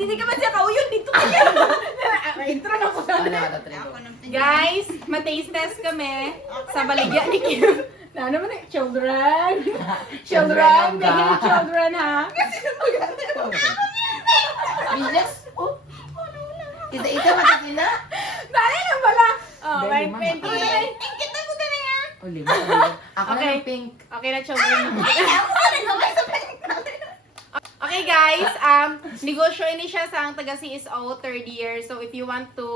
Hindi ka ba siya kauyon dito kaya? Intro na po. Guys, ma-taste test kami sa baligya ni Kim. Na naman eh, children. Children, baby children ha. Bilas. Isa-isa mata sila. Dali na pala. Oh, Dali, may mama. 20. Kita ko na yan. O, lima. Ako na ng pink. Okay na children. Okay guys, negosyo ini siya sa ang taga CSO third year. So if you want to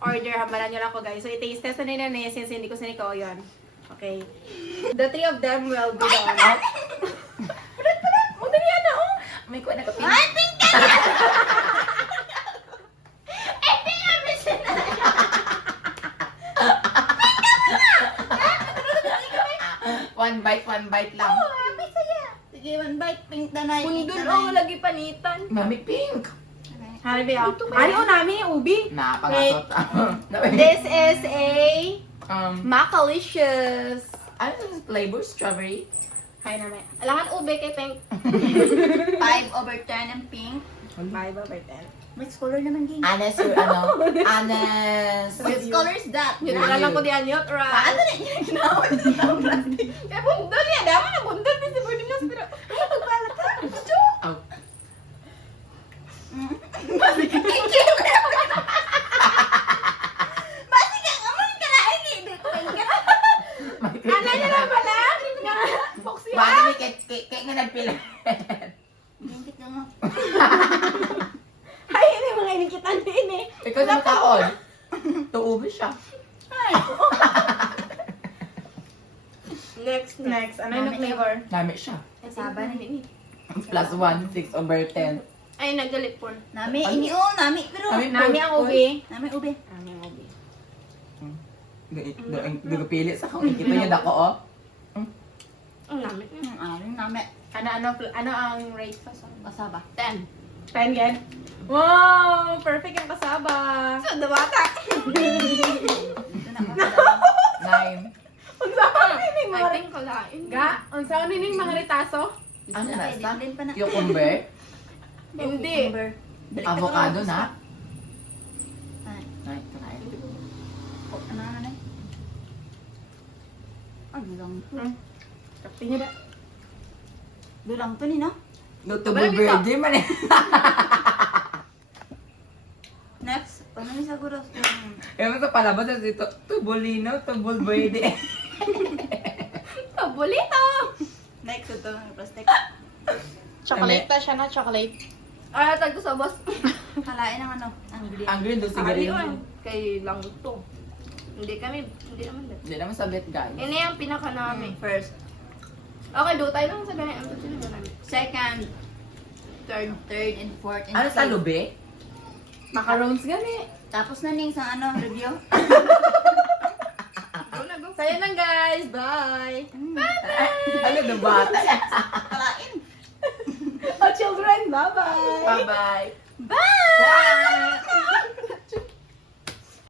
order, hambalan nyo lang ko guys. So i-taste test na nila na since hindi ko sinikaw yun. Okay. The three of them will be the honor. Palat! O, dali yan na, oh! May kuha na ka pink. Ay, pink ka na! Eh, pink ka na siya na! One bite lang. Oh, happy saya! Sige, one bite, pink na na. Kundun, oh, lagi panitan. Mami, pink. Hari ba yun? Hari o namin, ubi. Napangasot. This is a Um, Macalicious. ano yung flavor? Strawberry? Hay naman. Alangan ube kay Pink. 5/10 ang pink. 5 over 10. Which color naman, Ging? Anes or ano? Anes. Which color is that? Yun na lang ko diyan yun, right? Paano na yun? Ginawin na lang plastic. Kaya bundol yan. Dama na bundol din si Bordinas. Pero, ano pagpala ka? Gusto? Oh. Basi ka, aman ka na, ay, hindi ko pink. Ano nyo na pala? Boxy Bakit may kek nga nagpila? Pink ka nga. Ay, ini mga inikitan din eh. Ikaw na makaon. Tuubo siya. Next. Ano yung flavor? Dami siya. Kasaba na yun. Plus 1, 6/10. Ay, nagdalit po. Nami, Ano? ini oh, nami, pero. Nami ang ube. Nami ube. Nami ang ube. Hindi ko pili sa kung ikita niyo dako, oh. Ang nami. Nami. Ano ang rate pa sa? Kasaba. 10. 10 yan? Wow! Perfect ang kasaba. So, dawata. Ito na kasaba. 9. Unsa ka nining I mga think kalain. Ga, unsa ka nining mga retaso? Ano na sa? Din pa na. Cucumber? Hindi. Cucumber. Avocado na? Ay, Ay, kanain. ano na? Ano lang. Kapti niya da. Dulang to ni, no? Notable verde man eh. Next. Ano ni siguro? Ewan sa palabas sa dito, tubulino, tubul verde. Paborito! Next, ito ng plastic. Chocolate ta siya na, chocolate. Ay, tag ko sa boss. Halain ng ano? Ang green. Ang green doon Ari sigarilyo. yun. Kay lang to. Hindi naman. Hindi naman sabit guys. Ini ang pinaka namin. First. Okay, do tayo lang sa ganyan. Ang tuloy na namin. Second. Third and fourth. And Ano sa fifth. lube? Macarons gani. Tapos na ning sa ano, review. Go na, go. Sayo lang guys. Bye! Ano na bata? Kalain. Oh children, bye-bye! Bye-bye. Bye!